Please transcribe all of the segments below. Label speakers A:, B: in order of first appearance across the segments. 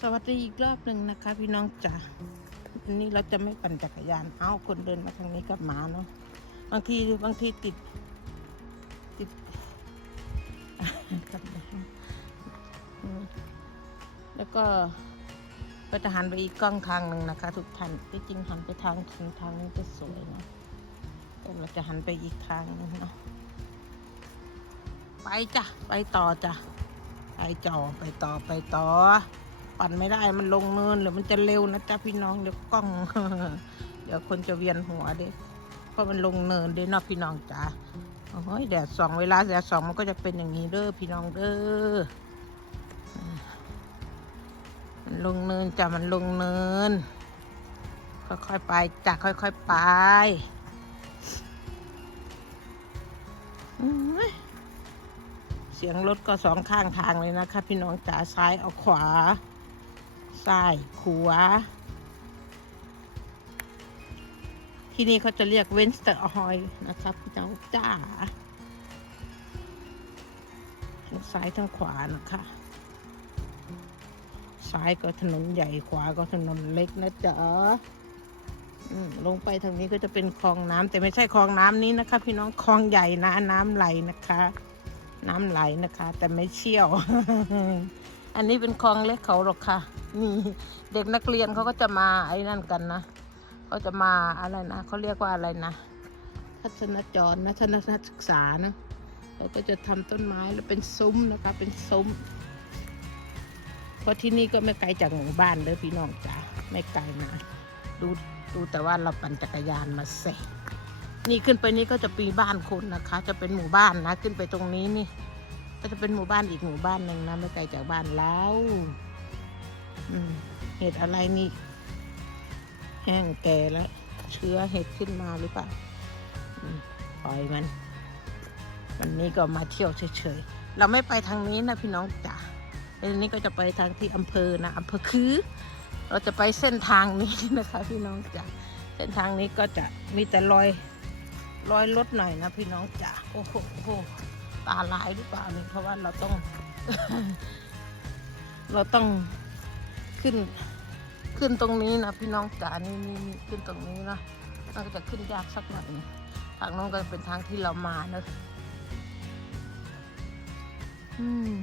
A: สวัสดีอีกรอบหนึ่งนะคะ พี่น้องจ๋าวันนี้เราจะไม่ปั่นจักรยาน เอ้าคนเดินมาทางนี้กับหมาเนาะ บางทีบางทีติด ติดกับแล้วก็ก็จะหันไปอีกกล้องทางหนึ่งนะคะ ทุกท่านที่จริงหันไปทางทางทางนี้จะสวยนะแต่เราจะหันไปอีกทางนึงเนาะ ไปจ้ะ ไปต่อจ้ะ ไปจ่อไปต่อไปต่อ ปั่นไม่ได้มันลงเนินหรือมันจะเร็วนะจ๊ะพี่น้องเดี๋ยวกล้อง เดี๋ยวคนจะเวียนหัวเด้เพราะมันลงเนินเด้นอกพี่น้องจ๋าโอ้ยแดดสองเวลาแดดสองมันก็จะเป็นอย่างนี้เด้อพี่น้องเด้อมันลงเนินจ้ะมันลงเนิน ค่อยๆไปจ้ะค่อยๆไปเสียงรถก็สองข้างทางเลยนะคะ พี่น้องจ๋าซ้ายเอาขวา ซ้ายขวา ที่นี่เขาจะเรียกเวนสเตอร์ออยนะคะพี่น้องจ๋าทั้งซ้ายทั้งขวานะคะซ้ายก็ถนนใหญ่ขวาก็ถนนเล็กนะจ๊ะลงไปทางนี้ก็จะเป็นคลองน้ำแต่ไม่ใช่คลองน้ำนี้นะคะ พี่น้องคลองใหญ่นะน้ำไหลนะคะ น้ำไหลนะคะ แต่ไม่เชี่ยว อันนี้เป็นคลองเล็กเขาหรอกค่ะ นี่เด็กนักเรียนเขาก็จะมาไอ้นั่นกันนะเขาจะมาอะไรนะเขาเรียกว่าอะไรนะทัศนจรนะทัศนศึกษานะเราก็จะทำต้นไม้แล้วเป็นซุ้มนะคะ เป็นซุ้มเพราะที่นี่ก็ไม่ไกลจากหมู่บ้านเลยพี่น้องจ๋าไม่ไกลนะดูดูแต่ว่าเราปั่นจักรยานมาเสร็จนี่ขึ้นไปนี่ก็จะปีบ้านคนนะคะ จะเป็นหมู่บ้านนะ ขึ้นไปตรงนี้นี่ ก็จะเป็นหมู่บ้านอีกหมู่บ้านหนึ่งนะไม่ไกลจากบ้านแล้วอืม เห็ดอะไรนี่ แห้งแก่แล้ว เชื้อเห็ดขึ้นมาหรือเปล่าปล่อยมัน วันนี้ก็มาเที่ยวเฉยๆ เราไม่ไปทางนี้นะพี่น้องจ๋าไอ้นี้ก็จะไปทางที่อำเภอนะอำเภอคือ เราจะไปเส้นทางนี้นะคะพี่น้องจ๋าเส้นทางนี้ก็จะมีแต่รอยรอยรถหน่อยนะพี่น้องจ๋าโอ้โหตาลายหรือเปล่าเนี่ยเพราะว่าเราต้อง เราต้อง ขึ้น ขึ้นตรงนี้นะพี่น้องจ๋านี่นี่ขึ้นตรงนี้นะมันก็จะขึ้นยากสักหน่อยทางน้นก็เป็นทางที่เรามานะอืม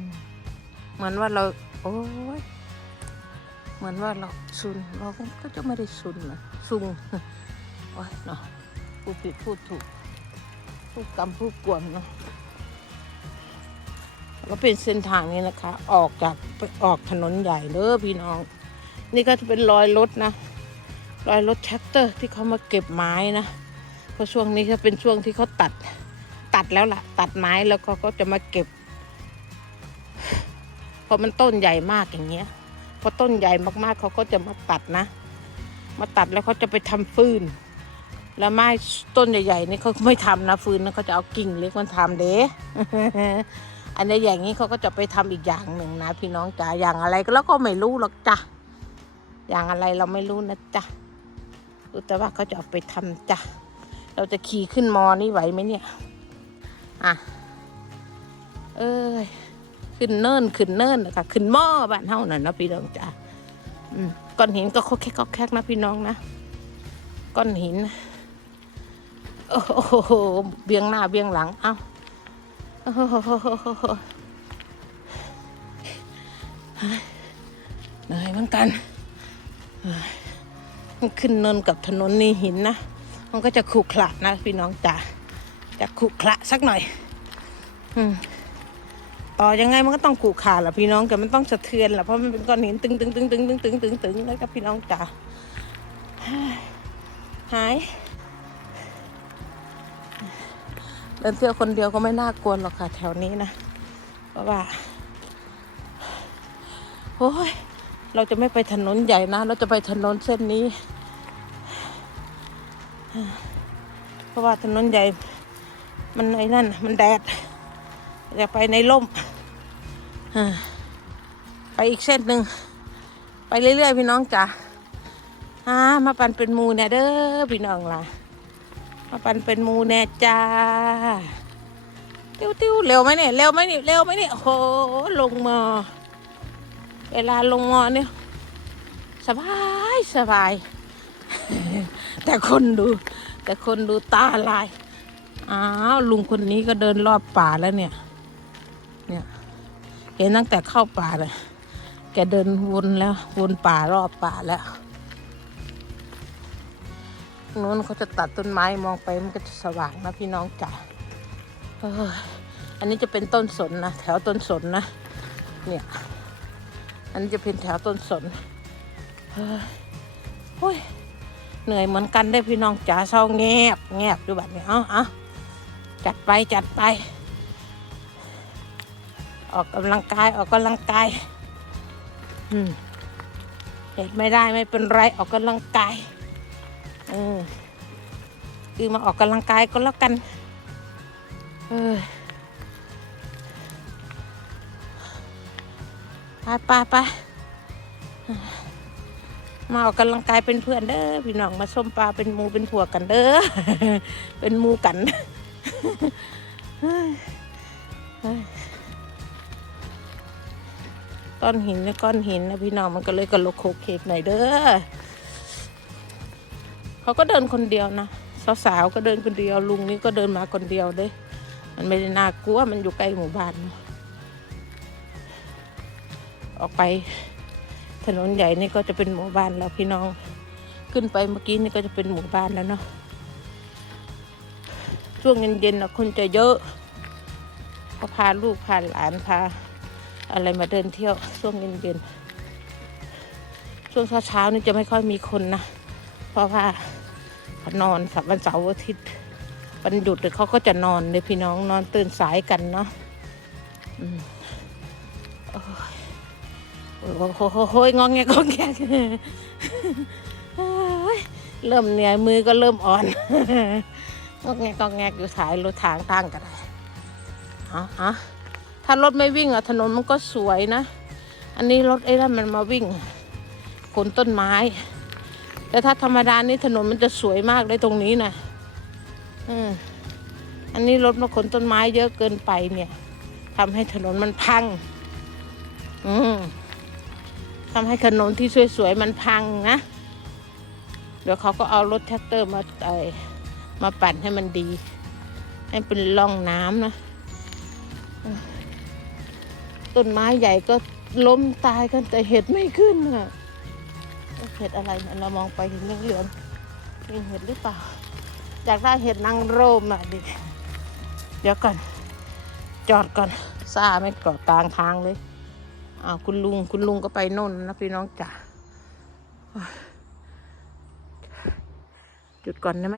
A: เหมือนว่าเรา โอ้ยเหมือนว่าเราซุนเราก็จะไม่ได้ซุนนะซุงโอ้ยเนาะพูดผิดพูดถูกพูดกรรมพูดกวนเนาะ ก็เป็นเส้นทางนี้นะคะ ออกจากออกถนนใหญ่เด้อพี่น้อง นี่ก็จะเป็นรอยรถนะ รอยรถแท็กเตอร์ที่เขามาเก็บไม้นะเพราะช่วงนี้ก็เป็นช่วงที่เขาตัดตัดแล้วล่ะ ตัดไม้แล้วเขาก็จะมาเก็บเพอมันต้นใหญ่มากอย่างเงี้ยพอต้นใหญ่มากๆ เขาก็จะมาตัดนะ มาตัดแล้วเขาจะไปทำฟืน แล้วไม้ต้นใหญ่ๆนี่เขาไม่ทำนะฟืนนะเขาจะเอากิ่งเล็กมันทำเด้ อันนี้อย่างนี้เขาก็จะไปทำอีกอย่างหนึ่งนะ พี่น้องจ๋าอย่างอะไรก็แล้วก็ไม่รู้หรอกจ้ะอย่างอะไรเราไม่รู้นะจ๊ะรู้แต่ว่าเขาจะเอาไปทำจ้ะเราจะขี่ขึ้นมอนี่ไหวไหมเนี่ยอะเอ้ยขึ้นเนินขึ้นเนินนะคะขึ้นหม้อบ้านเฮาน่ะนะพี่น้องจ๋าอืมก้อนหินก็คกแคกคกแคกนะพี่น้องนะก้อนหิน โอ้โหเบียงหน้าเบียงหลัง เอ้า โอ้โหเหนื่อยเหมือนกัน มันขึ้นเนินกับถนนนี่หินนะ มันก็จะขรุขระนะพี่น้องจ๋า จะขรุขระสักหน่อย อืมต่อยังไงมันก็ต้องขรุขระแหละพี่น้องแต่มันต้องสะเทือนแหละเพราะมันเป็นก้อนหินตึงตึงตึงตึงตึงตึงตึงตึงแล้วก็พี่น้องจ๋าหาย เดินเที่ยวคนเดียวก็ไม่น่ากลัวหรอกค่ะ แถวนี้นะ เพราะว่าโอ้ยเราจะไม่ไปถนนใหญ่นะ เราจะไปถนนเส้นนี้ เพราะว่าถนนใหญ่มันไอ้นั่น มันแดดอยากไปในร่มไปอีกเส้นหนึ่ง ไปเรื่อยๆ พี่น้องจ๋าอ่ามาปั่นเป็นมูเนี่ยเด้อพี่น้องล่ะ มาปันเป็นหมูแน่จ้าติ้วติ้วเร็วไหมเนี่ยเร็วไหมเนี่ยเร็วไหมเนี่ยโอ้โหลงมอ เวลาลงมอเนี่ย สบายสบาย แต่คนดู แต่คนดูตาลายอ้าวลุงคนนี้ก็เดินรอบป่าแล้วเนี่ย เนี่ยเห็นตั้งแต่เข้าป่าเลยแกเดินวนแล้ววนป่ารอบป่าแล้ว นู้นเขาจะตัดต้นไม้มองไปมันก็จะสว่างนะพี่น้องจ๋าอันนี้จะเป็นต้นสนนะแถวต้นสนนะเนี่ยอันนี้จะเป็นแถวต้นสนเฮ้ยเหนื่อยเหมือนกันได้พี่น้องจ๋าเศร้าแงบแงบดูแบบนี้เอาเอาจัดไปจัดไป ออกกำลังกายออกกำลังกายอืมเห็นไม่ได้ไม่เป็นไรออกกำลังกาย เออคือมาออกกำลังกายก็แล้วกันเออไปไปไปมาออกกำลังกายเป็นเพื่อนเด้อพี่น้องมาส้มปลาเป็นมูเป็นผัวกันเด้อเป็นมูกันก้อนหินนะก้อนหินนะพี่น้องมันก็เลยกระโลกโคกเคกหน่อยเด้อ เขาก็เดินคนเดียวนะสาวๆก็เดินคนเดียว ลุงนี่ก็เดินมาคนเดียวเด้มันไม่ได้น่ากลัวมันอยู่ใกล้หมู่บ้านอออกไปถนนใหญ่นี่ก็จะเป็นหมู่บ้านแล้วพี่น้องขึ้นไปเมื่อกี้นี่ก็จะเป็นหมู่บ้านแล้วเนาะช่วงเย็นๆนะคนจะเยอะก็พาลูกพาหลานพาอะไรมาเดินเที่ยวช่วงเย็นๆช่วงเช้าๆนี่จะไม่ค่อยมีคนนะเพราะว่า เขานอนสัปวันเสาร์อาทิตย์วันหยุดเดี๋ยวเขาก็จะนอนเลยพี่น้องนอนตื่นสายกันเนาะโอ้โหโหยงองแงงองแงเริ่มเหนื่อยมือก็เริ่มอ่อนงอกแงกองแงอยู่สายรถทางทางกันเลยฮะฮะถ้ารถไม่วิ่งอะถนนมันก็สวยนะ อันนี้รถไอ้นั่นมันมาวิ่งขนต้นไม้ แต่ถ้าธรรมดานี่ถนนมันจะสวยมากเลยตรงนี้นะอืมอันนี้รถมาขนต้นไม้เยอะเกินไปเนี่ยทำให้ถนนมันพัง อืมทำให้ถนนที่สวยๆมันพังนะ เดี๋ยวเขาก็เอารถแท็กเตอร์มาไอมาปั่นให้มันดี ให้เป็นร่องน้ำนะต้นไม้ใหญ่ก็ล้มตายกันแต่เห็ดไม่ขึ้นอะ เห็ดอะไรนะเรามองไปเห็นเหลืองๆมีเห็ดหรือเปล่าอยากได้เห็ดนางโรมอะดิเดี๋ยวก่อน จอดก่อนซาไม่เกาะกลางทางเลยอ้าวคุณลุงคุณลุงก็ไปน่นนะพี่น้องจ๋าจุดก่อนได้ไหม